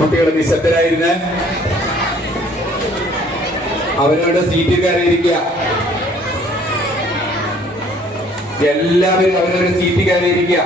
കുട്ടികൾ നിശബ്ദരായിരുന്ന് അവരവരുടെ സീറ്റിൽ കയറിയിരിക്കുക. എല്ലാവരും അവരവരുടെ സീറ്റിൽ കയറിയിരിക്കുക.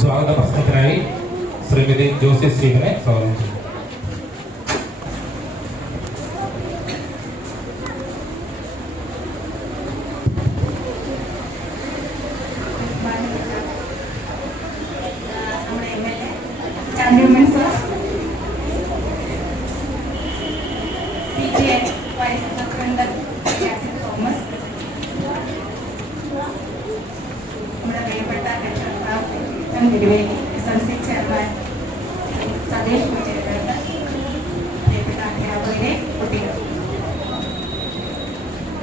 സ്വാഗത പ്രശ്നത്തിനായി ശ്രീമതി ജോസി സ്റ്റീവനെ സ്വാഗതം ചെയ്തു.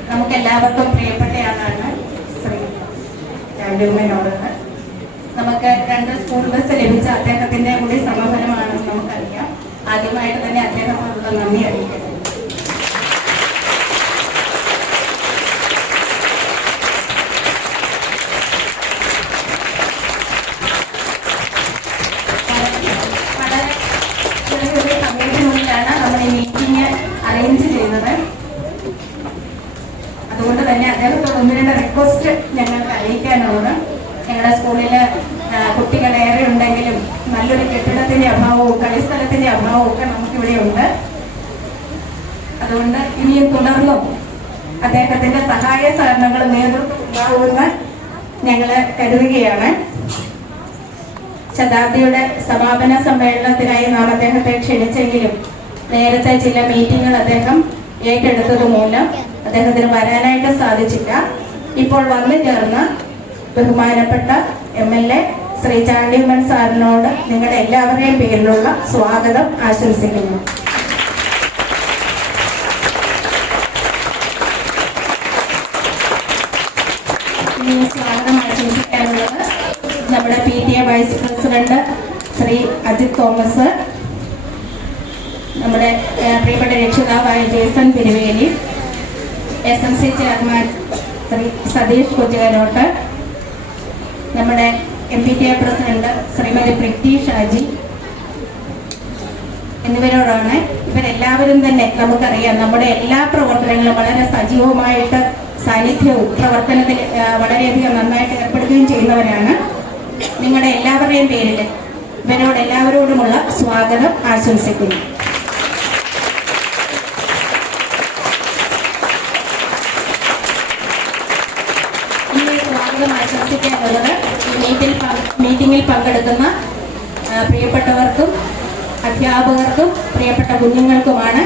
നമുക്കെല്ലാവർക്കും പ്രിയപ്പെട്ടയാളാണ് ശ്രീ ചാണ്ടിയമ്മനോട്. നമുക്ക് 2 സ്കൂൾ ബസ് ലഭിച്ച അദ്ദേഹത്തിന്റെ കൂടി സമഫലമാണെന്ന് നമുക്കറിയാം. ആദ്യമായിട്ട് തന്നെ അദ്ദേഹത്തോടുള്ള നന്ദി അറിയിക്കുന്നു. അറേഞ്ച് ചെയ്യുന്നത്. അതുകൊണ്ട് തന്നെ അദ്ദേഹത്തോട് 1-2 റിക്വസ്റ്റ് ഞങ്ങൾക്ക് അറിയിക്കാനുള്ളത്. ഞങ്ങളുടെ സ്കൂളിൽ കുട്ടികളേറെ ഉണ്ടെങ്കിലും നല്ലൊരു കെട്ടിടത്തിന്റെ അഭാവവും കളിസ്ഥലത്തിന്റെ അഭാവവും ഒക്കെ നമുക്കിവിടെ ഉണ്ട്. അതുകൊണ്ട് ഇനിയും തുടർന്നും അദ്ദേഹത്തിന്റെ സഹായ സഹകരണങ്ങൾ നേതൃത്വം ഉണ്ടാവുമെന്ന് ഞങ്ങൾ കരുതുകയാണ്. ശതാബ്ദിയുടെ സമാപന സമ്മേളനത്തിനായി നാം അദ്ദേഹത്തെ ക്ഷണിച്ചെങ്കിലും നേരത്തെ ചില മീറ്റിങ്ങുകൾ അദ്ദേഹം ഏറ്റെടുത്തത് മൂലം അദ്ദേഹത്തിന് വരാനായിട്ട് സാധിച്ചില്ല. ഇപ്പോൾ വന്നു ചേർന്ന ബഹുമാനപ്പെട്ട MLA ശ്രീ ചാണ്ടിയമ്മൻ സാറിനോട് നിങ്ങളുടെ എല്ലാവരുടെയും പേരിലുള്ള സ്വാഗതം ആശംസിക്കുന്നു. ഇനി സ്വാഗതം ആശംസിക്കാനുള്ളത് നമ്മുടെ PTA vice president Shri Ajith Thomas, നമ്മുടെ പ്രിയപ്പെട്ട രക്ഷിതാവായ ജേസൺ തിരുവേലി, SMC ചെയർമാൻ ശ്രീ സതീഷ് കൊച്ചുകാരോട്ട്, നമ്മുടെ MPTA പ്രസിഡന്റ് ശ്രീമതി പ്രീതി ഷാജി എന്നിവരോടാണ്. ഇവരെല്ലാവരും തന്നെ നമുക്കറിയാം നമ്മുടെ എല്ലാ പ്രവർത്തനങ്ങളും വളരെ സജീവമായിട്ട് സാന്നിധ്യവും പ്രവർത്തനത്തിൽ വളരെയധികം നന്നായിട്ട് ഏർപ്പെടുകയും ചെയ്യുന്നവരാണ്. നിങ്ങളുടെ എല്ലാവരുടെയും പേരിൽ ഇവരോട് എല്ലാവരോടുമുള്ള സ്വാഗതം ആശംസിക്കുന്നു. ഇന്ന് സ്വാഗതം ആശംസിക്കാനുള്ളത് മീറ്റിംഗിൽ പങ്കെടുക്കുന്ന പ്രിയപ്പെട്ടവർക്കും അധ്യാപകർക്കും പ്രിയപ്പെട്ട കുഞ്ഞുങ്ങൾക്കുമാണ്.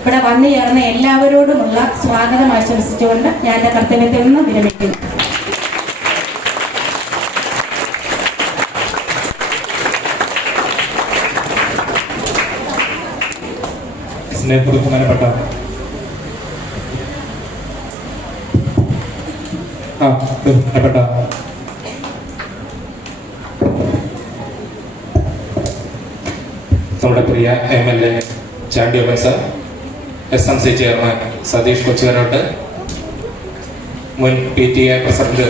ഇവിടെ വന്നു ചേർന്ന എല്ലാവരോടുമുള്ള സ്വാഗതം ആശംസിച്ചുകൊണ്ട് ഞാൻ എൻ്റെ കർത്തവ്യത്തിൽ നിന്ന് വിരമിക്കുന്നു. ബഹുമാനപ്പെട്ട നമ്മുടെ പ്രിയ MLA Chandy Oommen sir, SMC chairman Satheesh Kochukanott, മുൻ PTA പ്രസിഡന്റ്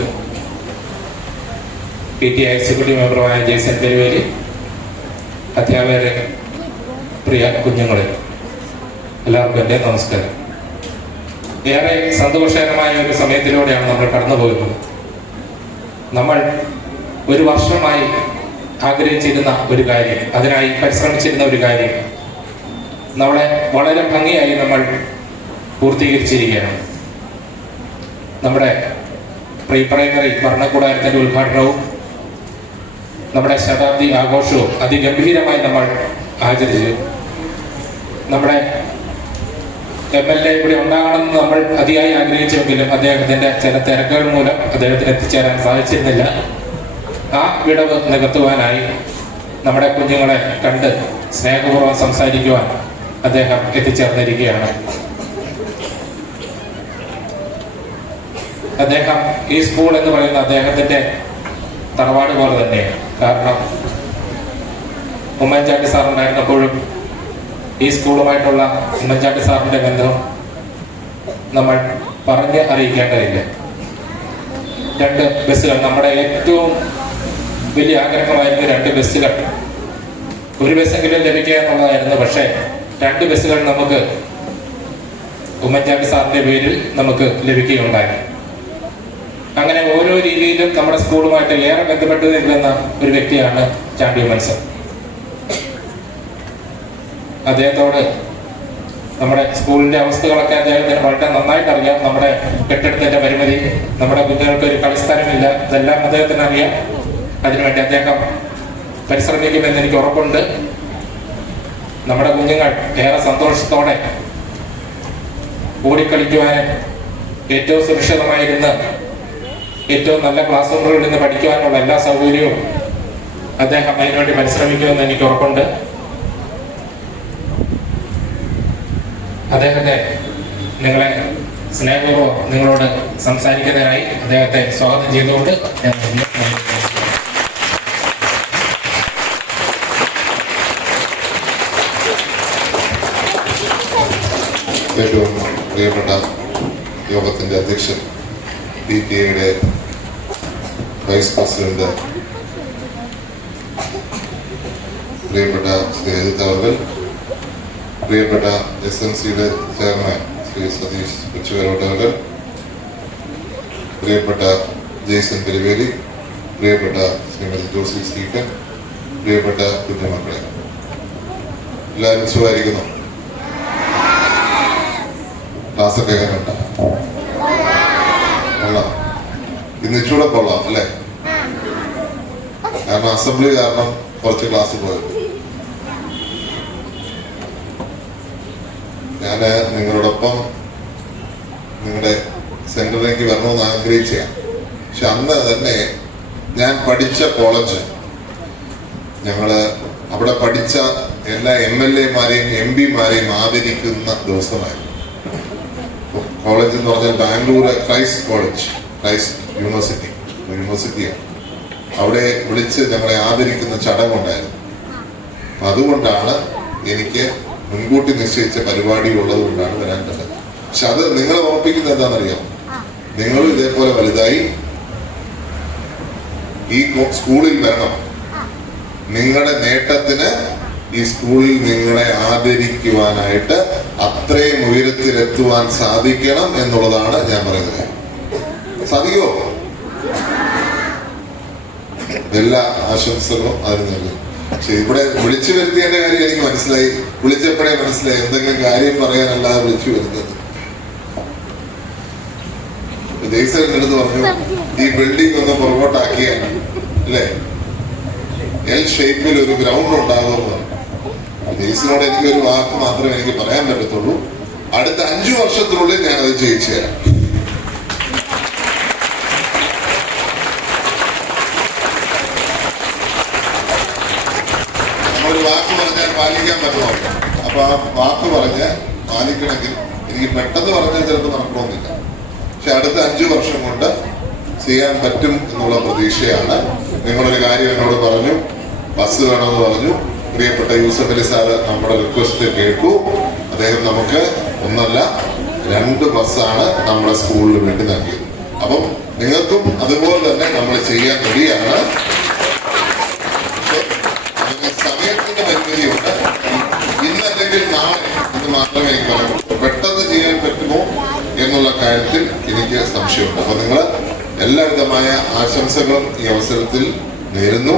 PTA എക്സിക്യൂട്ടീവ് മെമ്പറുമായ ജെയ്സൺ പെരുവേലി, അധ്യാപകരെ, പ്രിയ കുഞ്ഞുങ്ങളെ, എല്ലാവർക്കും എൻ്റെ നമസ്കാരം. ഏറെ സന്തോഷകരമായ ഒരു സമയത്തിലൂടെയാണ് നമ്മൾ കടന്നു പോകുന്നത്. നമ്മൾ ഒരു വർഷമായി ആഗ്രഹിച്ചിരുന്ന ഒരു കാര്യം, അതിനായി പരിശ്രമിച്ചിരുന്ന ഒരു കാര്യം നമ്മളെ വളരെ ഭംഗിയായി നമ്മൾ പൂർത്തീകരിച്ചിരിക്കുകയാണ്. നമ്മുടെ പ്രീ പ്രൈമറി ഭരണകൂടാരത്തിൻ്റെ ഉദ്ഘാടനവും നമ്മുടെ ശതാബ്ദി ആഘോഷവും അതിഗംഭീരമായി നമ്മൾ ആചരിച്ചു. നമ്മുടെ MLA ഇവിടെ ഉണ്ടാകണമെന്ന് നമ്മൾ അതിയായി ആഗ്രഹിച്ചുവെങ്കിലും അദ്ദേഹത്തിന്റെ ചില തിരക്കുകൾ മൂലം അദ്ദേഹത്തിന് എത്തിച്ചേരാൻ സാധിച്ചിരുന്നില്ല. ആ വിടവ് നികത്തുവാനായി നമ്മുടെ കുഞ്ഞുങ്ങളെ കണ്ട് സ്നേഹപൂർവ്വം സംസാരിക്കുവാൻ അദ്ദേഹം എത്തിച്ചേർന്നിരിക്കുകയാണ്. അദ്ദേഹം ഈ സ്കൂൾ എന്ന് പറയുന്ന അദ്ദേഹത്തിന്റെ തറവാട് പോലെ തന്നെയാണ്. കാരണം ഉമ്മൻചാണ്ടി സാർ ഉണ്ടായിരുന്നപ്പോഴും ഈ സ്കൂളുമായിട്ടുള്ള ഉമ്മൻചാണ്ടി സാറിന്റെ ബന്ധം നമ്മൾ പറഞ്ഞ് അറിയിക്കേണ്ടതില്ല. 2 ബസ്സുകൾ, നമ്മുടെ ഏറ്റവും വലിയ ആഗ്രഹമായിരുന്നു 2 ബസ്സുകൾ. ഒരു ബസ്സെങ്കിലും ലഭിക്കുക എന്നുള്ളതായിരുന്നു. പക്ഷേ 2 ബസ്സുകൾ നമുക്ക് ഉമ്മൻചാണ്ടി സാറിന്റെ പേരിൽ നമുക്ക് ലഭിക്കുകയുണ്ടായി. അങ്ങനെ ഓരോ രീതിയിലും നമ്മുടെ സ്കൂളുമായിട്ട് ഏറെ ബന്ധപ്പെട്ട് നിൽക്കുന്ന ഒരു വ്യക്തിയാണ് ചാണ്ടിയമ്മൻ സർ. അദ്ദേഹത്തോട് നമ്മുടെ സ്കൂളിന്റെ അവസ്ഥകളൊക്കെ അദ്ദേഹത്തിന് വളരെ നന്നായിട്ട് അറിയാം. നമ്മുടെ കെട്ടിടത്തിന്റെ പരിമിതി, നമ്മുടെ കുട്ടികൾക്ക് ഒരു കളിസ്ഥലമില്ല, ഇതെല്ലാം അദ്ദേഹത്തിന് അറിയാം. അതിനുവേണ്ടി അദ്ദേഹം പരിശ്രമിക്കുമെന്ന് എനിക്ക് ഉറപ്പുണ്ട്. നമ്മുടെ കുഞ്ഞുങ്ങൾ ഏറെ സന്തോഷത്തോടെ ഓടിക്കളിക്കുവാനും ഏറ്റവും സുരക്ഷിതമായിരുന്ന് ഏറ്റവും നല്ല ക്ലാസ് റൂമുകളിൽ നിന്ന് പഠിക്കുവാനുള്ള എല്ലാ സൗകര്യവും അദ്ദേഹം അതിനുവേണ്ടി പരിശ്രമിക്കുമെന്ന് എനിക്ക് ഉറപ്പുണ്ട്. അദ്ദേഹത്തെ നിങ്ങളെ സ്നേഹപൂർവ്വം നിങ്ങളോട് സംസാരിക്കുന്നതിനായി അദ്ദേഹത്തെ സ്വാഗതം ചെയ്തുകൊണ്ട് ഞാൻ ഏറ്റവും പ്രിയപ്പെട്ട യോഗത്തിന്റെ അധ്യക്ഷൻ, PTA വൈസ് പ്രസിഡന്റ് പ്രിയപ്പെട്ട ശ്രീ അജിത് അവർ, പ്രിയപ്പെട്ട SMCയുടെ ചെയർമാൻ ശ്രീ സതീഷ് കൊച്ചുകരോട്ട് അവർ, പ്രിയപ്പെട്ട ജെയ്സൺ പെരുവേലി, പ്രിയപ്പെട്ട ശ്രീമതി ജോസി സ്റ്റീഫൻ, പ്രിയപ്പെട്ട കുഞ്ഞുമക്കളെ, എല്ലാവരും സുഖമായിരിക്കുന്നു? ക്ലാസ്സൊക്കെ എങ്ങനെയുണ്ട്? കൊള്ളാം. ഇന്ന് ഇച്ചൂടെ കൊള്ളാം അല്ലേ? കാരണം അസംബ്ലി കാരണം കുറച്ച് ക്ലാസ് പോയത്. ഞാൻ നിങ്ങളോടൊപ്പം നിങ്ങളുടെ സെന്ററിലേക്ക് വരണമെന്ന് ആഗ്രഹിച്ചതാണ്. പക്ഷെ അന്ന് തന്നെ ഞാൻ പഠിച്ച കോളേജ്, ഞങ്ങള് അവിടെ പഠിച്ച എല്ലാ MLA-മാരെയും MP-മാരെയും ആദരിക്കുന്ന ദിവസമായിരുന്നു. കോളേജ് എന്ന് പറഞ്ഞാൽ ബാംഗ്ലൂർ ക്രൈസ്റ്റ് കോളേജ്, ക്രൈസ്റ്റ് യൂണിവേഴ്സിറ്റിയാണ്. അവിടെ വിളിച്ച് ഞങ്ങളെ ആദരിക്കുന്ന ചടങ്ങുണ്ടായിരുന്നു. അതുകൊണ്ടാണ് എനിക്ക് മുൻകൂട്ടി നിശ്ചയിച്ച പരിപാടി ഉള്ളത് കൊണ്ടാണ് വരാൻ പറ്റുന്നത്. പക്ഷെ അത് നിങ്ങളെ ഓർപ്പിക്കുന്നത് എന്താണെന്നറിയാം? നിങ്ങളും ഇതേപോലെ വലുതായി ഈ സ്കൂളിൽ വരണം. നിങ്ങളുടെ നേട്ടത്തിന് ഈ സ്കൂളിൽ നിങ്ങളെ ആദരിക്കുവാനായിട്ട് അത്രയും ഉയരത്തിലെത്തുവാൻ സാധിക്കണം എന്നുള്ളതാണ് ഞാൻ പറയുന്നത്. സാധിക്കുമോ? എല്ലാ ആശംസകളും അതിന് നൽകും. പക്ഷെ ഇവിടെ വിളിച്ചു വരുത്തിയതിന്റെ കാര്യം എനിക്ക് മനസ്സിലായി. വിളിച്ചപ്പോഴേ മനസ്സിലായി എന്തെങ്കിലും കാര്യം പറയാനല്ലാതെ വിളിച്ചു വരുന്നത്. ജയ്സറിന്റെ അടുത്ത് പറഞ്ഞു ഈ ബിൽഡിംഗ് ഒന്ന് പുറകോട്ടാക്കിയാൽ അല്ലേ എൽ ഷേപ്പിൽ ഒരു ഗ്രൗണ്ട് ഉണ്ടാകുമെന്ന് പറഞ്ഞു. ജയ്സറിനോട് എനിക്ക് ഒരു വാക്ക് മാത്രമേ എനിക്ക് പറയാൻ പറ്റത്തുള്ളൂ, അടുത്ത 5 വർഷത്തിനുള്ളിൽ ഞാൻ അത് ചെയ്യിച്ചു തരാം. ഒരു വാക്ക് പറഞ്ഞാൽ പാലിക്കാൻ പറ്റുമല്ലോ. അപ്പൊ ആ വാക്ക് പറഞ്ഞ് പാലിക്കണമെങ്കിൽ എനിക്ക് പെട്ടെന്ന് പറഞ്ഞാൽ ചിലപ്പോൾ നടക്കണമെന്നില്ല, പക്ഷെ അടുത്ത 5 വർഷം കൊണ്ട് ചെയ്യാൻ പറ്റും എന്നുള്ള പ്രതീക്ഷയാണ്. നിങ്ങളൊരു കാര്യം എന്നോട് പറഞ്ഞു, ബസ് വേണമെന്ന് പറഞ്ഞു. പ്രിയപ്പെട്ട യൂസഫ് അലി സാറ് നമ്മുടെ റിക്വസ്റ്റ് കേട്ടു. അദ്ദേഹം നമുക്ക് 1 അല്ല 2 ബസ്സാണ് നമ്മുടെ സ്കൂളിൽ വേണ്ടി നൽകിയത്. അപ്പം നിങ്ങൾക്കും അതുപോലെ തന്നെ നമ്മൾ ചെയ്യാൻ റെഡിയാണ്. സമയത്തിന്റെ പരിമിതിയുണ്ട്. ഇന്നല്ലെങ്കിൽ നാളെ എന്ന് മാത്രമേ എനിക്ക് പറയാനുള്ളൂ. പെട്ടെന്ന് ചെയ്യാൻ പറ്റുമോ എന്നുള്ള കാര്യത്തിൽ എനിക്ക് സംശയമുണ്ട്. അപ്പൊ നിങ്ങൾ എല്ലാവിധമായ ആശംസകളും ഈ അവസരത്തിൽ നേരുന്നു.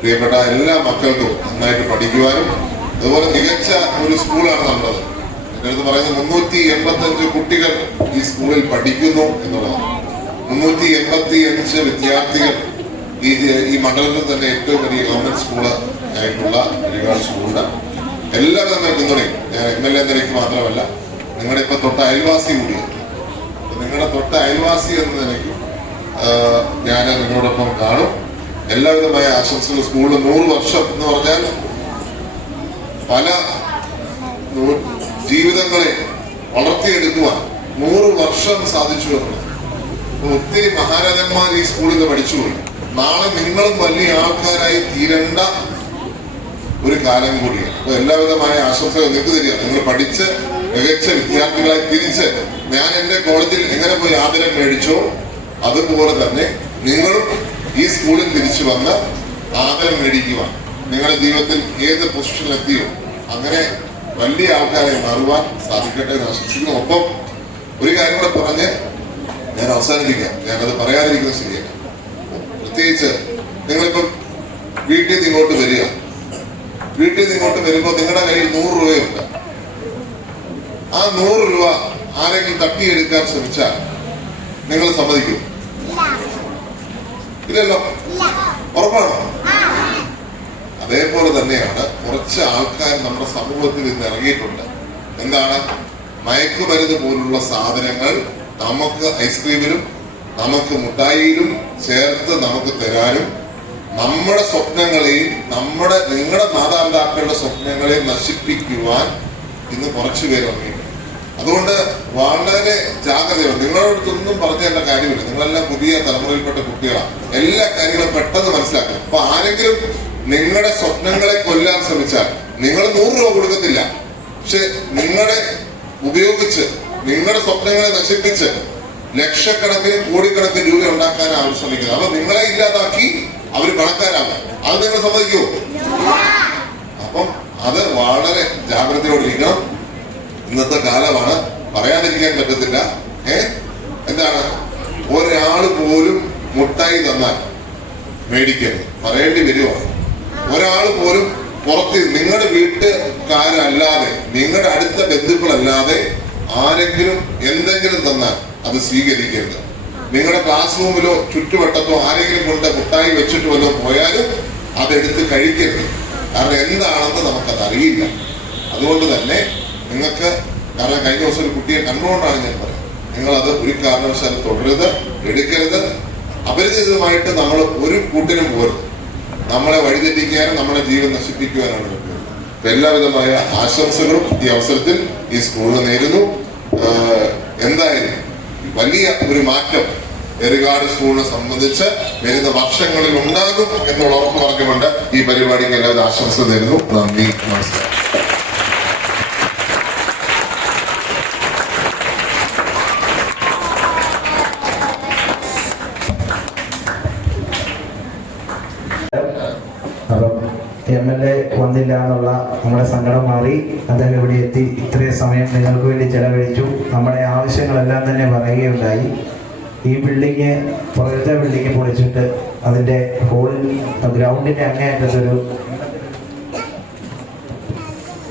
പ്രിയപ്പെട്ട എല്ലാ മക്കൾക്കും നന്നായിട്ട് പഠിക്കുവാനും അതുപോലെ മികച്ച ഒരു സ്കൂളാണ് നമ്മളത്. എൻ്റെ അടുത്ത് പറയുന്നത് 385 കുട്ടികൾ ഈ സ്കൂളിൽ പഠിക്കുന്നു എന്നുള്ളതാണ്. 385 വിദ്യാർത്ഥികൾ ഈ മണ്ഡലത്തിൽ തന്നെ ഏറ്റവും വലിയ ഗവൺമെന്റ് സ്കൂള് ആയിട്ടുള്ള ഒരുപാട് സ്കൂളുണ്ട്. എല്ലാവരും തന്നെ പിന്തുണയും. ഞാൻ MLA നിലയ്ക്ക് മാത്രമല്ല, നിങ്ങളുടെ ഇപ്പൊ തൊട്ട അയൽവാസി കൂടിയാണ്. നിങ്ങളുടെ തൊട്ട അയൽവാസി എന്ന നിലയ്ക്ക് ഞാൻ നിങ്ങളോടൊപ്പം കാണും. എല്ലാവിധമായ ആശംസകൾ. സ്കൂളിൽ 100 വർഷം എന്ന് പറഞ്ഞാൽ പല ജീവിതങ്ങളെ വളർത്തിയെടുക്കുവാൻ 100 വർഷം സാധിച്ചു എന്നുള്ളത്. ഒത്തിരി മഹാരാജന്മാർ ഈ സ്കൂളിൽ നിന്ന് പഠിച്ചുപോയി. നാളെ നിങ്ങളും വലിയ ആൾക്കാരായി തീരേണ്ട ഒരു കാലം കൂടിയാണ്. അപ്പൊ എല്ലാവിധമായ ആശംസകൾ നിങ്ങൾക്ക് തരിക. നിങ്ങൾ പഠിച്ച് മികച്ച വിദ്യാർത്ഥികളായി തിരിച്ച് ഞാൻ എൻ്റെ കോളേജിൽ എങ്ങനെ പോയി ആദരം മേടിച്ചോ അതുപോലെ തന്നെ നിങ്ങളും ഈ സ്കൂളിൽ തിരിച്ചു വന്ന് ആദരം മേടിക്കുവാൻ, നിങ്ങളുടെ ജീവിതത്തിൽ ഏത് പൊസിഷനിലെത്തിയോ അങ്ങനെ വലിയ ആൾക്കാരെ മാറുവാൻ സാധിക്കട്ടെ എന്ന് ആശംസിക്കുന്നു. ഒപ്പം ഒരു കാര്യം കൂടെ പറഞ്ഞ് ഞാൻ അവസാനിപ്പിക്കാം. ഞാനത് പറയാതിരിക്കുന്നത് ശരിയല്ല. പ്രത്യേകിച്ച് നിങ്ങളിപ്പം വീട്ടിൽ നിന്ന് ഇങ്ങോട്ട് വരിക. വീട്ടിൽ നിന്ന് ഇങ്ങോട്ട് വരുമ്പോൾ നിങ്ങളുടെ കയ്യിൽ 100 രൂപയുണ്ട്. ആ 100 രൂപ ആരെങ്കിലും തട്ടിയെടുക്കാൻ ശ്രമിച്ചാൽ നിങ്ങൾ സമ്മതിക്കും? ഇല്ലല്ലോ. ഉറപ്പാണോ? അതേപോലെ തന്നെയാണ് കുറച്ച് ആൾക്കാർ നമ്മുടെ സമൂഹത്തിൽ ഇന്ന് ഇറങ്ങിയിട്ടുണ്ട്. എന്താണ്? മയക്കുമരുന്ന് പോലുള്ള സാധനങ്ങൾ നമുക്ക് ഐസ്ക്രീമിലും നമുക്ക് മുട്ടായിയിലും ചേർത്ത് നമുക്ക് തരാനും നമ്മുടെ സ്വപ്നങ്ങളെയും നിങ്ങളുടെ മാതാപിതാക്കളുടെ സ്വപ്നങ്ങളെയും നശിപ്പിക്കുവാൻ ഇന്ന് കുറച്ചു പേര് ഇറങ്ങിയിട്ടുണ്ട്. അതുകൊണ്ട് വളരെ ജാഗ്രതയാണ്. നിങ്ങളുടെ അടുത്തൊന്നും പറഞ്ഞു തരേണ്ട കാര്യമില്ല. നിങ്ങളെല്ലാം പുതിയ തലമുറയിൽപ്പെട്ട കുട്ടികളാണ്. എല്ലാ കാര്യങ്ങളും പെട്ടെന്ന് മനസ്സിലാക്കണം. അപ്പൊ ആരെങ്കിലും നിങ്ങളുടെ സ്വപ്നങ്ങളെ കൊല്ലാൻ ശ്രമിച്ചാൽ നിങ്ങൾ 100 രൂപ കൊടുക്കത്തില്ല, പക്ഷെ നിങ്ങളെ ഉപയോഗിച്ച് നിങ്ങളുടെ സ്വപ്നങ്ങളെ നശിപ്പിച്ച് ലക്ഷക്കണക്കിന് കോടിക്കണക്കിന് രൂപ ഉണ്ടാക്കാനാണ് അവർ ശ്രമിക്കുന്നത്. അപ്പൊ നിങ്ങളെ ഇല്ലാതാക്കി അവർ പണക്കാരാകാം. അത് നിങ്ങൾ സമ്മതിക്കുമോ? അപ്പം അത് വളരെ ജാഗ്രതയോടിരിക്കണം. ഇന്നത്തെ കാലമാണ്, പറയാതിരിക്കാൻ പറ്റത്തില്ല. എന്താണ്? ഒരാള് പോലും മുട്ടായി തന്നാൽ മേടിക്കരുത്, പറയേണ്ടി വരുമോ? ഒരാൾ പോലും പുറത്ത് നിങ്ങളുടെ വീട്ടുകാരല്ലാതെ നിങ്ങളുടെ അടുത്ത ബന്ധുക്കളല്ലാതെ ആരെങ്കിലും എന്തെങ്കിലും തന്നാൽ അത് സ്വീകരിക്കരുത്. നിങ്ങളുടെ ക്ലാസ് റൂമിലോ ചുറ്റുവട്ടത്തോ ആരെങ്കിലും കൊണ്ട് മുട്ടായി വെച്ചിട്ട് വല്ലോ പോയാലും അതെടുത്ത് കഴിക്കരുത്. കാരണം എന്താണെന്ന് നമുക്കത് അറിയില്ല. അതുകൊണ്ട് തന്നെ നിങ്ങൾക്ക്, കാരണം കഴിഞ്ഞ ദിവസം ഒരു കുട്ടിയെ കണ്ടുകൊണ്ടാണ് ഞാൻ പറയുന്നത്, നിങ്ങളത് ഒരു കാരണവശാലും തുടരുത്, എടുക്കരുത്. അപരിചിതമായിട്ട് നമ്മൾ ഒരു കൂട്ടിനും പോരുത്. നമ്മളെ വഴിതെറ്റിക്കാനും നമ്മുടെ ജീവൻ നശിപ്പിക്കുവാനാണ് പറ്റുന്നത്. എല്ലാവിധമായ ആശംസകളും ഈ അവസരത്തിൽ ഈ സ്കൂളിന് നേരുന്നു. എന്തായാലും വലിയ ഒരു മാറ്റം എറികാട് സ്കൂളിനെ സംബന്ധിച്ച് വരുന്ന വർഷങ്ങളിൽ ഉണ്ടാകും എന്നുള്ള ഉറപ്പ് പറഞ്ഞുകൊണ്ട് ഈ പരിപാടിക്ക് എല്ലാവരും ആശംസ നേരുന്നു. നന്ദി, നമസ്കാരം. അപ്പം MLA വന്നില്ല എന്നുള്ള നമ്മുടെ സങ്കടം മാറി. അദ്ദേഹം ഇവിടെ എത്തി ഇത്രയും സമയം നിങ്ങൾക്ക് വേണ്ടി ചെലവഴിച്ചു. നമ്മുടെ ആവശ്യങ്ങളെല്ലാം തന്നെ പറയുകയുണ്ടായി. ഈ ബിൽഡിങ്, പുറത്തെ ബിൽഡിങ് പൊളിച്ചിട്ട് അതിൻ്റെ ഹോളിൽ ഗ്രൗണ്ടിൻ്റെ അങ്ങേയറ്റത്തൊരു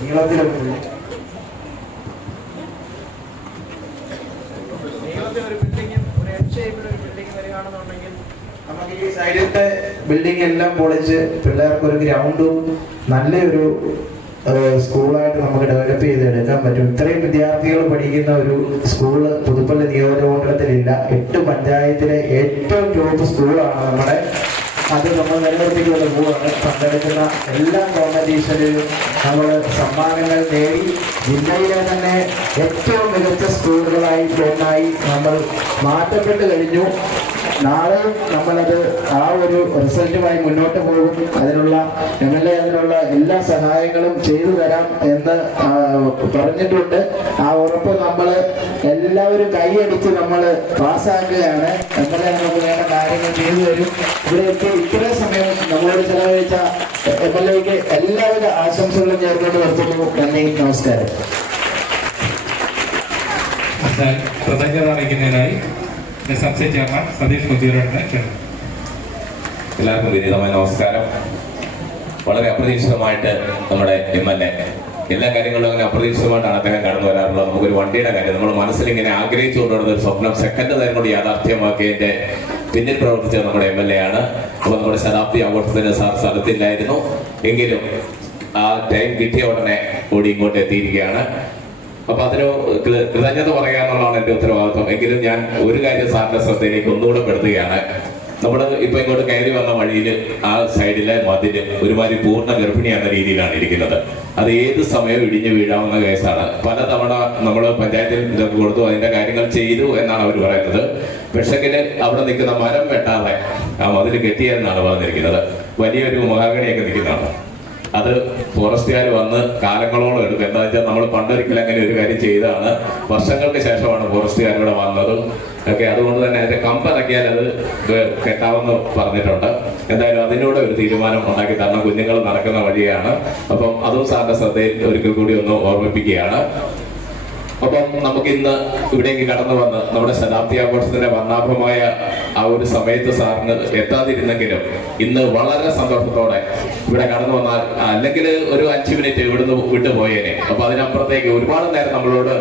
നീളത്തിലൊരു ബിൽഡിങ്ങും ഒരു എൽ ഷേപ്പിൽ ഒരു ബിൽഡിംഗ് വരികയാണെന്നുണ്ടെങ്കിൽ നമുക്ക് ഈ സൈഡിലത്തെ ബിൽഡിംഗ് എല്ലാം പൊളിച്ച് പിള്ളേർക്ക് ഒരു ഗ്രൗണ്ടും നല്ലൊരു സ്കൂളായിട്ട് നമുക്ക് ഡെവലപ്പ് ചെയ്തെടുക്കാൻ പറ്റും. ഇത്രയും വിദ്യാർത്ഥികൾ പഠിക്കുന്ന ഒരു സ്കൂള് പുതുപ്പള്ളി നിയോജകമണ്ഡലത്തിലില്ല. 8 പഞ്ചായത്തിലെ ഏറ്റവും ടോപ്പ് സ്കൂളാണ് നമ്മുടെ. അത് നമ്മൾ നിലനിർത്തിക്കൊണ്ട് പോവാണ്. പങ്കെടുക്കുന്ന എല്ലാ കോമ്പറ്റീഷനിലും നമ്മൾ സമ്മാനങ്ങൾ നേടി ജില്ലയിലെ തന്നെ ഏറ്റവും മികച്ച സ്കൂളുകളായി ഒന്നായി നമ്മൾ മാറ്റപ്പെട്ട് കഴിഞ്ഞു. നാളെ നമ്മളത് ആ ഒരു റിസൾട്ടുമായി മുന്നോട്ട് പോകും. അതിനുള്ള MLA അതിനുള്ള എല്ലാ സഹായങ്ങളും ചെയ്തു തരാം എന്ന് പറഞ്ഞിട്ടുണ്ട്. ആ ഉറപ്പ് നമ്മൾ എല്ലാവരും കൈയടിച്ച് നമ്മൾ പാസ്സാക്കുകയാണ്. MLA നമുക്ക് വേണ്ട കാര്യങ്ങൾ ചെയ്തു തരും. ഇവിടെയൊക്കെ ഇത്രയും സമയം നമ്മളോട് ചെലവഴിച്ച MLAക്ക് എല്ലാവിധ ആശംസകളും ചേർന്നുകൊണ്ട് നിർത്തുന്നു. നന്ദി, നമസ്കാരം. കൃതജ്ഞത അറിയിക്കുന്നതിനായി സംസ്ഥാന ചെയർമാൻ സതീഷ് കുതിരയുടെ ക്ഷണം. എല്ലാവർക്കും വിനീതമായ നമസ്കാരം. വളരെ അപ്രതീക്ഷിതമായിട്ട് നമ്മുടെ MLA എല്ലാ കാര്യങ്ങളും അങ്ങനെ അപ്രതീക്ഷിതമായിട്ടാണ് അദ്ദേഹം കടന്നു വരാറുള്ളത്. നമുക്കൊരു വണ്ടിയുടെ കാര്യം നമ്മൾ മനസ്സിൽ ഇങ്ങനെ ആഗ്രഹിച്ചുകൊണ്ടുള്ള ഒരു സ്വപ്നം സെക്കൻഡ് നേരം കൊണ്ട് യാഥാർത്ഥ്യമാക്കിയതിന്റെ പിന്നിൽ പ്രവർത്തിച്ചത് നമ്മുടെ MLA ആണ്. അപ്പോൾ നമ്മുടെ ശതാബ്ദി ആഘോഷത്തിന് സാർ സ്ഥലത്തില്ലായിരുന്നു എങ്കിലും ആ ടൈം കിട്ടിയ ഉടനെ ഓടി ഇങ്ങോട്ട് എത്തിയിരിക്കുകയാണ്. അപ്പൊ അതിന് കൃതജ്ഞത പറയാന്നുള്ളതാണ് എന്റെ ഉത്തരവാദിത്വം. എങ്കിലും ഞാൻ ഒരു കാര്യം സാറിന്റെ ശ്രദ്ധയിലേക്ക് ഒന്നുകൂടെ പെടുത്തുകയാണ്. നമ്മൾ ഇപ്പൊ ഇങ്ങോട്ട് കയറി വന്ന വഴിയിൽ ആ സൈഡിലെ മതില് ഒരുമാതിരി പൂർണ്ണ ഗർഭിണിയാകുന്ന രീതിയിലാണ് ഇരിക്കുന്നത്. അത് ഏത് സമയവും ഇടിഞ്ഞു വീഴാവുന്ന കേസാണ്. പലതവണ നമ്മൾ പഞ്ചായത്തിൽ ഇതൊക്കെ കൊടുത്തു, അതിന്റെ കാര്യങ്ങൾ ചെയ്തു എന്നാണ് അവർ പറയുന്നത്. പക്ഷെങ്കിൽ അവിടെ നിൽക്കുന്ന മരം വെട്ടാതെ ആ മതില് കെട്ടിയെന്നാണ് പറഞ്ഞിരിക്കുന്നത്. വലിയൊരു മഹാഗണിയൊക്കെ നിൽക്കുന്നതാണ്. അത് ഫോറസ്റ്റുകാർ വന്ന് കാലങ്ങളോളം എടുക്കും. എന്താ വെച്ചാൽ നമ്മൾ പണ്ടൊരിക്കലും അങ്ങനെ ഒരു കാര്യം ചെയ്തതാണ്. വർഷങ്ങൾക്ക് ശേഷമാണ് ഫോറസ്റ്റുകാരിവിടെ വന്നതും ഒക്കെ. അതുകൊണ്ട് തന്നെ അതിന്റെ കമ്പിറക്കിയാൽ അത് കെട്ടാമെന്ന് പറഞ്ഞിട്ടുണ്ട്. എന്തായാലും അതിനൂടെ ഒരു തീരുമാനം ഉണ്ടാക്കി തരണം. കുഞ്ഞുങ്ങൾ നടക്കുന്ന വഴിയാണ്. അപ്പം അതും സാറിന്റെ ശ്രദ്ധയിൽ ഒരിക്കൽ കൂടി ഒന്ന് ഓർമ്മിപ്പിക്കുകയാണ്. അപ്പം നമുക്ക് ഇന്ന് ഇവിടേക്ക് കടന്നു വന്ന് നമ്മുടെ ശതാബ്ദി ആഘോഷത്തിന്റെ വർണ്ണാഭമായ ആ ഒരു സമയത്ത് സാറിന് എത്താതിരുന്നെങ്കിലും ഇന്ന് വളരെ സന്തോഷത്തോടെ ഇവിടെ കടന്നു വന്നാൽ, അല്ലെങ്കിൽ ഒരു 5 മിനിറ്റ് ഇവിടുന്ന് വിട്ടുപോയേനെ. അപ്പൊ അതിനപ്പുറത്തേക്ക് ഒരുപാട് നേരം നമ്മളോട്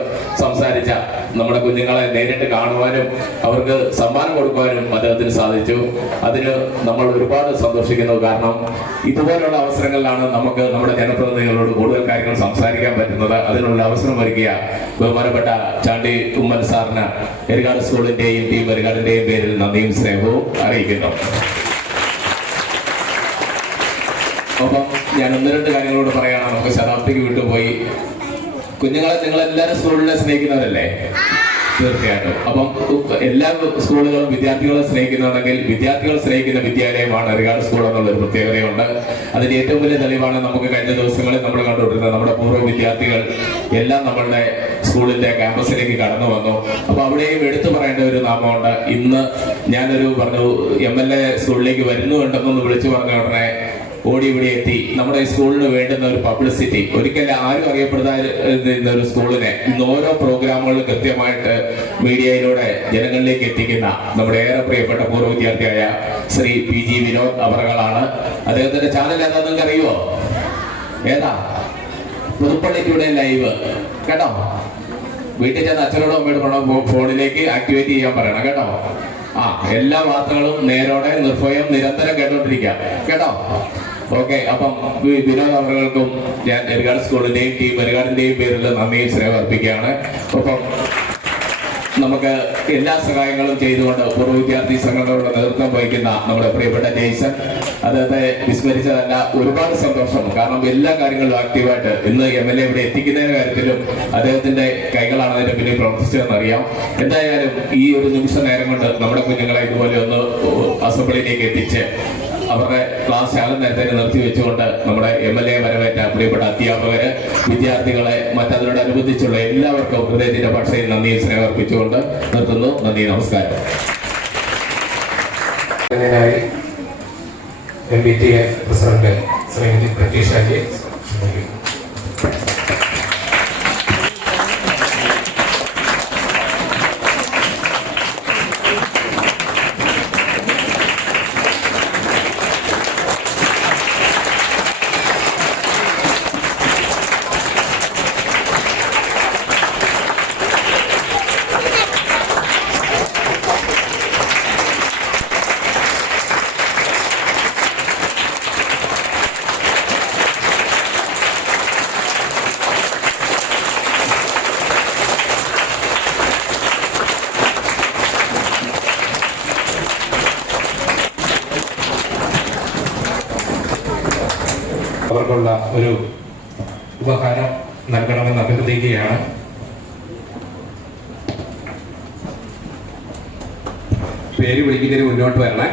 സംസാരിച്ച നമ്മുടെ കുഞ്ഞുങ്ങളെ നേരിട്ട് കാണുവാനും അവർക്ക് സമ്മാനം കൊടുക്കുവാനും അദ്ദേഹത്തിന് സാധിച്ചു. അതിന് നമ്മൾ ഒരുപാട് സന്തോഷിക്കുന്നു. കാരണം ഇതുപോലുള്ള അവസരങ്ങളിലാണ് നമുക്ക് നമ്മുടെ ജനപ്രതിനിധികളോട് കൂടുതൽ കാര്യങ്ങൾ സംസാരിക്കാൻ പറ്റുന്നത്. അതിനുള്ള അവസരം ഒരുക്കിയ ബഹുമാനപ്പെട്ട ചാണ്ടി ഉമ്മൻ സാറിന് എരുകാട് സ്കൂളിന്റെയും ടീം എരുകാടിന്റെയും പേരിൽ നന്ദിയും സ്നേഹവും അറിയിക്കുന്നു. അപ്പം ഞാൻ 1-2 കാര്യങ്ങളോട് പറയണം. നമുക്ക് ശതാബ്ദിക്ക് വിട്ടുപോയി. കുഞ്ഞുങ്ങളെ നിങ്ങളെല്ലാവരും സ്കൂളിനെ സ്നേഹിക്കുന്നവരല്ലേ? തീർച്ചയായിട്ടും. അപ്പം എല്ലാ സ്കൂളുകളും വിദ്യാർത്ഥികളെ സ്നേഹിക്കുന്നുണ്ടെങ്കിൽ വിദ്യാർത്ഥികളെ സ്നേഹിക്കുന്ന വിദ്യാലയമാണ് എരുകാട് സ്കൂൾ എന്നുള്ളൊരു പ്രത്യേകതയുണ്ട്. അതിന്റെ ഏറ്റവും വലിയ തെളിവാണ് നമുക്ക് കഴിഞ്ഞ ദിവസങ്ങളിൽ നമ്മൾ കണ്ടുകൊണ്ടിരുന്നത്. നമ്മുടെ പൂർവ്വ വിദ്യാർത്ഥികൾ എല്ലാം നമ്മളുടെ സ്കൂളിന്റെ ക്യാമ്പസിലേക്ക് കടന്നു വന്നു. അപ്പൊ അവിടെയും എടുത്തു പറയേണ്ട ഒരു നാമമുണ്ട്. ഇന്ന് ഞാനൊരു പറഞ്ഞു MLA സ്കൂളിലേക്ക് വരുന്നുണ്ടെന്നൊന്ന് വിളിച്ചു പറഞ്ഞ ഉടനെ ഓടി ഇവിടെ എത്തി. നമ്മുടെ സ്കൂളിന് വേണ്ടുന്ന ഒരു പബ്ലിസിറ്റി, ഒരിക്കലും ആരും അറിയപ്പെടുന്ന ഒരു സ്കൂളിനെ ഇന്ന് ഓരോ പ്രോഗ്രാമുകളും കൃത്യമായിട്ട് മീഡിയയിലൂടെ ജനങ്ങളിലേക്ക് എത്തിക്കുന്ന നമ്മുടെ ഏറെ പ്രിയപ്പെട്ട പൂർവ്വ വിദ്യാർത്ഥിയായ ശ്രീ PG വിനോദ് അവറുകളാണ്. അദ്ദേഹത്തിന്റെ ചാനൽ ഏതാ നിങ്ങൾക്ക് അറിയുമോ? ഏതാ? Puthuppally today live. കേട്ടോ? വീട്ടിൽ ചെന്ന് അച്ഛനോടും അമ്മയോടും ഫോണിലേക്ക് ആക്ടിവേറ്റ് ചെയ്യാൻ പറയണം. കേട്ടോ? എല്ലാ വാർത്തകളും നേരോടെ നിർഭയം നിരന്തരം കേട്ടോണ്ടിരിക്കാം. കേട്ടോ? ഓക്കെ. അപ്പം വിനോദ് അവർക്കും ഞാൻ എരുകാട് സ്കൂളിന്റെയും ടീം എരുകാടിന്റെയും പേരിൽ നന്ദിയും സ്നേഹം അർപ്പിക്കുകയാണ്. ഒപ്പം നമുക്ക് എല്ലാ സഹായങ്ങളും ചെയ്തുകൊണ്ട് പൂർവ്വ വിദ്യാർത്ഥി സംഘടനകളുടെ നേതൃത്വം വഹിക്കുന്ന നമ്മുടെ പ്രിയപ്പെട്ട ജെയ്സൺ, അദ്ദേഹത്തെ വിസ്മരിച്ചതല്ല, ഒരുപാട് സന്തോഷം. കാരണം എല്ലാ കാര്യങ്ങളിലും ആക്റ്റീവായിട്ട് ഇന്ന് MLA ഇവിടെ എത്തിക്കുന്നതിന്റെ കാര്യത്തിലും അദ്ദേഹത്തിന്റെ കൈകളാണ് അതിന്റെ പിന്നിൽ പ്രവർത്തിച്ചതെന്നറിയാം. എന്തായാലും ഈ ഒരു നിമിഷ നേരം കൊണ്ട് നമ്മുടെ കുഞ്ഞുങ്ങളെ ഇതുപോലെ ഒന്ന് അസംബ്ലിയിലേക്ക് എത്തിച്ച് അവരുടെ ക്ലാസ് നേരത്തെ നിർത്തി വെച്ചുകൊണ്ട് നമ്മുടെ MLA വരവേറ്റ പ്രിയപ്പെട്ട അധ്യാപകര്, വിദ്യാർത്ഥികളെ, മറ്റതിനോടനുബന്ധിച്ചുള്ള എല്ലാവർക്കും ഹൃദയത്തിന്റെ ഭാഷയിൽ നന്ദി സ്നേഹം അർപ്പിച്ചുകൊണ്ട് നിർത്തുന്നു. നന്ദി, നമസ്കാരം. MBTA president Shrimathi Preethishaji. അവർക്കുള്ള ഒരു ഉപഹാരം നൽകണമെന്ന് അഭ്യർത്ഥിക്കുകയാണ്. പേര് വിളിക്കുന്നതിന് മുന്നോട്ട് വരണേ.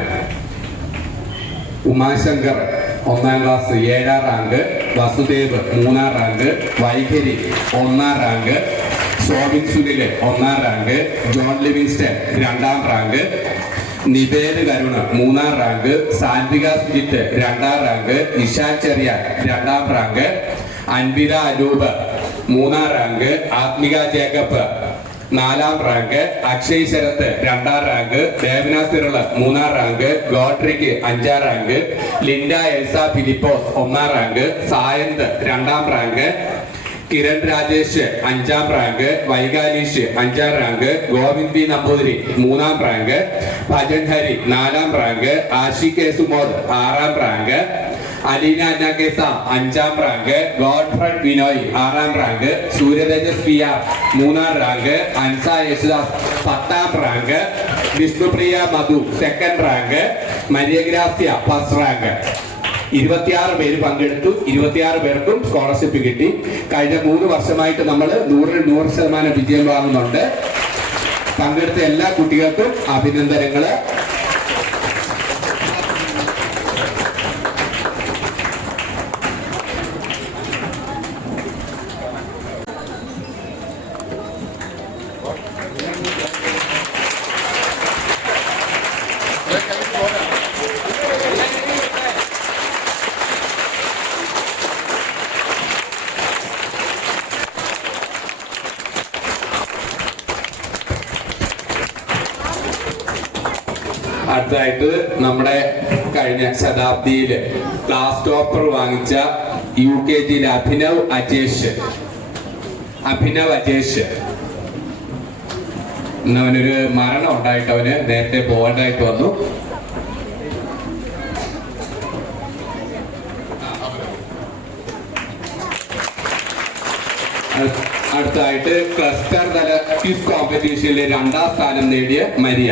ഉമാശങ്കർ 1ാം ക്ലാസ് 7ാം റാങ്ക്, വസുദേവ് 3ാം റാങ്ക്, വൈഖരി 1ാം റാങ്ക്, സോബിൻ സുനിൽ 1ാം റാങ്ക്, ജോൺ ലിവിങ്സ്റ്റൺ 2ാം റാങ്ക്, നിവേദ് കരുൺ 3ാം റാങ്ക്, സാൻവിക സുജിത്ത് 2ാം റാങ്ക്, ഇഷാൻ ചെറിയാൻ 2ാം റാങ്ക്, അൻവിത അനൂപ് 3ാം റാങ്ക്, ആത്മിക ജേക്കബ് 4ാം റാങ്ക്, അക്ഷയ് ശരത്ത് 2ാം റാങ്ക്, ദേവന സിറള് 3ാം റാങ്ക്, ഗോഡ്രിക്ക് 5ാം റാങ്ക്, ലിൻഡ എൽസ ഫിലിപ്പോസ് 1ാം റാങ്ക്, സായന്ത് 2ാം റാങ്ക്, കിരൺ രാജേഷ് 5ാം റാങ്ക്, വൈകാലീഷ് 5ാം റാങ്ക്, ഗോവിന്ദ് ബി നമ്പൂതിരി 3ാം റാങ്ക്, ഭജൻ ഹരി 4ാം റാങ്ക്, ആഷി കെ സുമോദ് 6ാം റാങ്ക്, അലീന അന്നാക്കേസ 5ാം റാങ്ക്, ഗോഡ്ഫ്രഡ് ബിനോയ് 6ാം റാങ്ക്, സൂര്യതേജസ് പി ആർ 3ാം റാങ്ക്, അൻസ യേശുദാസ് 10ാം rank, Vishnupriya Madhu 2nd rank, Mariagrasya 1st rank. 26 പേര് പങ്കെടുത്തു. 26 പേർക്കും സ്കോളർഷിപ്പ് കിട്ടി. കഴിഞ്ഞ 3 വർഷമായിട്ട് നമ്മൾ 100% വിജയം വാങ്ങുന്നുണ്ട്. പങ്കെടുത്ത എല്ലാ കുട്ടികൾക്കും അഭിനന്ദനങ്ങള്. അടുത്തതായിട്ട് നമ്മുടെ കഴിഞ്ഞ ശതാബ്ദിയിൽ ക്ലാസ് ടോപ്പർ വാങ്ങിച്ച UKG അഭിനവ് അജേഷ്. അവനൊരു മരണം ഉണ്ടായിട്ട് അവന് നേരത്തെ പോകേണ്ടതായിട്ട് വന്നു. അടുത്തതായിട്ട് ക്ലസ്റ്റർ തല ക്വിസ് കോമ്പറ്റീഷനിൽ 2ാം സ്ഥാനം നേടിയ മരിയ.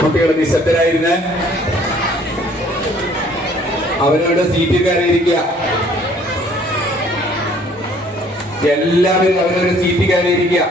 കുട്ടികൾ നിശബ്ദരായിരുന്ന് അവരവരുടെ സീറ്റിൽ കയറിയിരിക്കുക. എല്ലാവരും അവരവരുടെ സീറ്റിൽ കയറിയിരിക്കുക.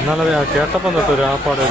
എന്നാലത് കേട്ടപ്പം തൊട്ടൊരു ആപ്പാട്